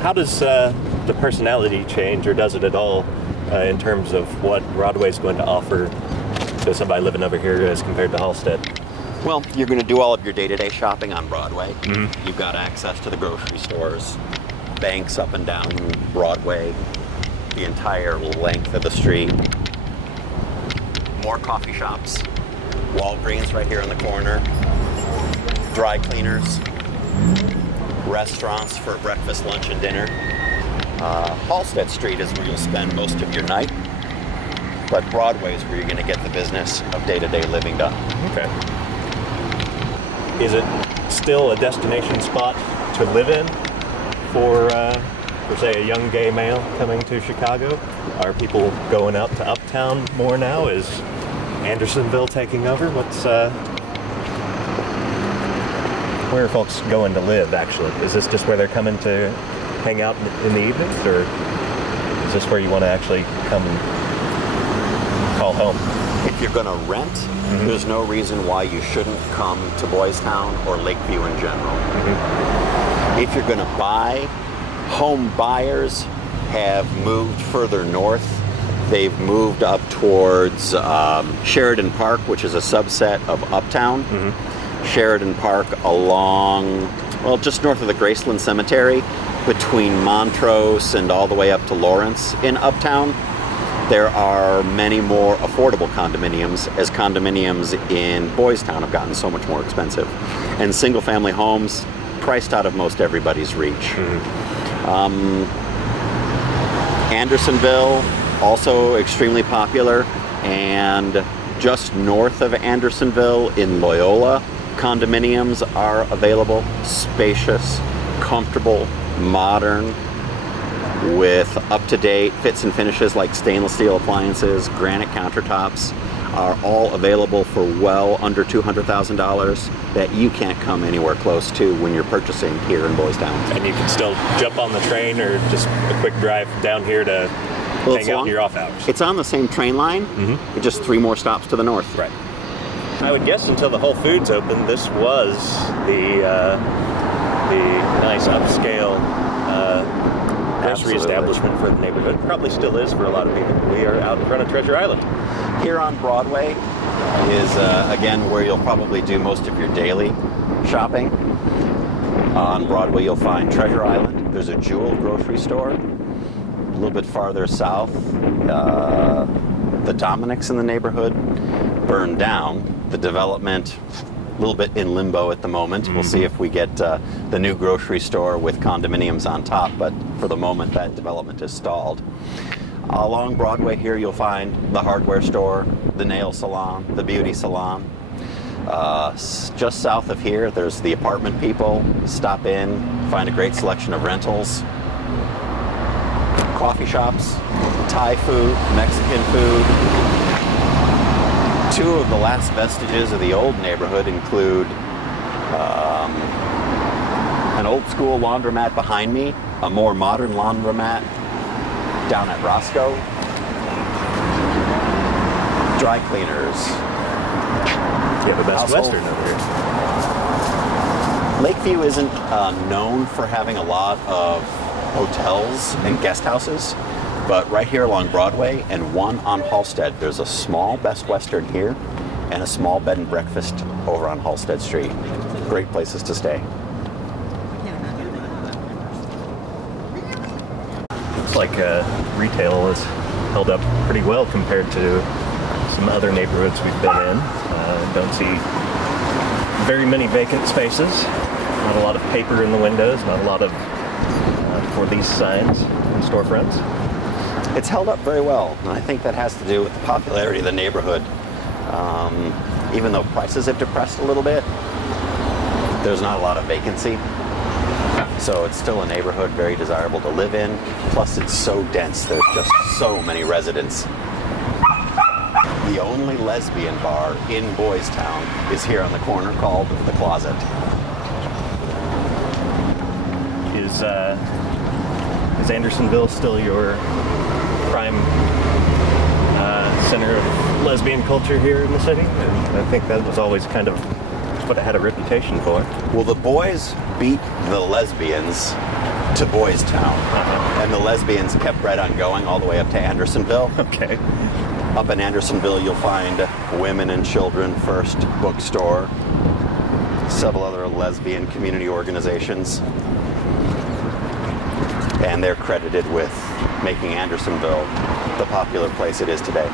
How does the personality change, or does it at all, in terms of what Broadway's going to offer to somebody living over here as compared to Halsted? Well, you're going to do all of your day-to-day shopping on Broadway. Mm-hmm. You've got access to the grocery stores, banks up and down Broadway, the entire length of the street. More coffee shops, Walgreens right here in the corner, dry cleaners, restaurants for breakfast, lunch, and dinner. Halsted Street is where you'll spend most of your night, but Broadway is where you're going to get the business of day-to-day living done. Okay. Is it still a destination spot to live in for say, a young gay male coming to Chicago? Are people going out to Uptown more now? Is Andersonville taking over? Where are folks going to live, actually? Is this just where they're coming to hang out in the evenings, or is this where you want to actually come and call home? If you're going to rent, mm-hmm. there's no reason why you shouldn't come to Boys Town or Lakeview in general. Mm-hmm. If you're going to buy, home buyers have moved further north. They've moved up towards Sheridan Park, which is a subset of Uptown. Mm-hmm. Sheridan Park along, well, just north of the Graceland Cemetery, between Montrose and all the way up to Lawrence in Uptown. There are many more affordable condominiums, as condominiums in Boys Town have gotten so much more expensive. And single-family homes priced out of most everybody's reach. Mm-hmm. Andersonville, also extremely popular, and just north of Andersonville in Loyola, condominiums are available, spacious, comfortable, modern, with up-to-date fits and finishes like stainless steel appliances, granite countertops, are all available for well under $200,000 that you can't come anywhere close to when you're purchasing here in Boys Town. And you can still jump on the train or just a quick drive down here to hang out in your off hours. It's on the same train line, mm-hmm. with just 3 more stops to the north. Right. I would guess until the Whole Foods opened, this was the nice upscale grocery establishment for the neighborhood. Probably still is for a lot of people. We are out in front of Treasure Island. Here on Broadway is, again, where you'll probably do most of your daily shopping. On Broadway, you'll find Treasure Island. There's a Jewel grocery store. A little bit farther south, the Dominic's in the neighborhood burned down. The development, a little bit in limbo at the moment. Mm-hmm. We'll see if we get the new grocery store with condominiums on top, but for the moment that development is stalled. Along Broadway here you'll find the hardware store, the nail salon, the beauty salon. Just south of here there's the apartment people. Stop in, find a great selection of rentals, coffee shops, Thai food, Mexican food. 2 of the last vestiges of the old neighborhood include an old school laundromat behind me, a more modern laundromat down at Roscoe, dry cleaners. You have the Best Western over here. Lakeview isn't known for having a lot of hotels and guest houses. But right here along Broadway and one on Halsted, there's a small Best Western here and a small bed and breakfast over on Halsted Street. Great places to stay. Looks like retail has held up pretty well compared to some other neighborhoods we've been in. Don't see very many vacant spaces, not a lot of paper in the windows, not a lot of for lease signs and storefronts. It's held up very well, and I think that has to do with the popularity of the neighborhood. Even though prices have depressed a little bit, there's not a lot of vacancy. So it's still a neighborhood very desirable to live in. Plus it's so dense, there's just so many residents. The only lesbian bar in Boys Town is here on the corner called The Closet. Is Andersonville still your prime center of lesbian culture here in the city? And I think that was always kind of what it had a reputation for. Well, the boys beat the lesbians to Boys Town. And the lesbians kept right on going all the way up to Andersonville. Okay. Up in Andersonville, you'll find Women and Children First Bookstore, several other lesbian community organizations, and they're credited with making Andersonville the popular place it is today.